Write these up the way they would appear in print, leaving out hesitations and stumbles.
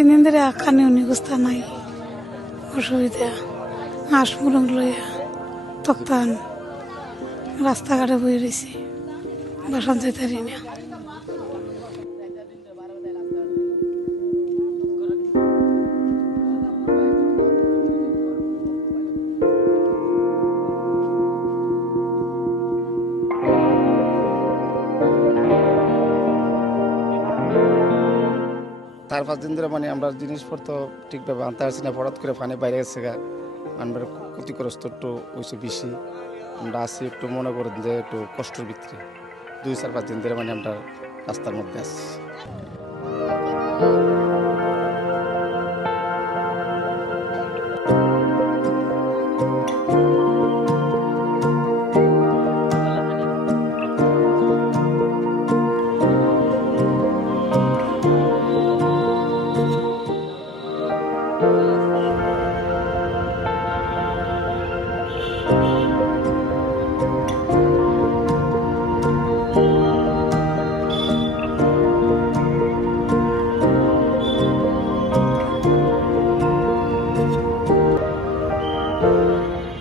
3 দিন ধরে কানে উনি গুস্তা নাই, অসুবিধা। হাঁস মুরগ লইয়া তক্তান রাস্তাঘাটে বই রয়েছি, বাসান যাইতারি না। চার পাঁচ দিন ধরে মানে আমরা জিনিসপত্র ঠিকভাবে আনতে পারছি না, হঠাৎ করে পানি বাইরে গেছে গা, আমরা ক্ষতিগ্রস্ত একটু হয়েছে বেশি। আমরা আছি একটু মনে করেন যে একটু কষ্টের ভিতরে, 2-4-5 দিন ধরে মানে আমরা রাস্তার মধ্যে আছি।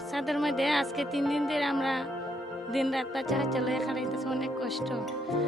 ছাদের মধ্যে আজকে 3 দিন ধরে আমরা দিন রাত বাচ্চা কাচ্চা লয়ে খারাইতেছে, অনেক কষ্ট।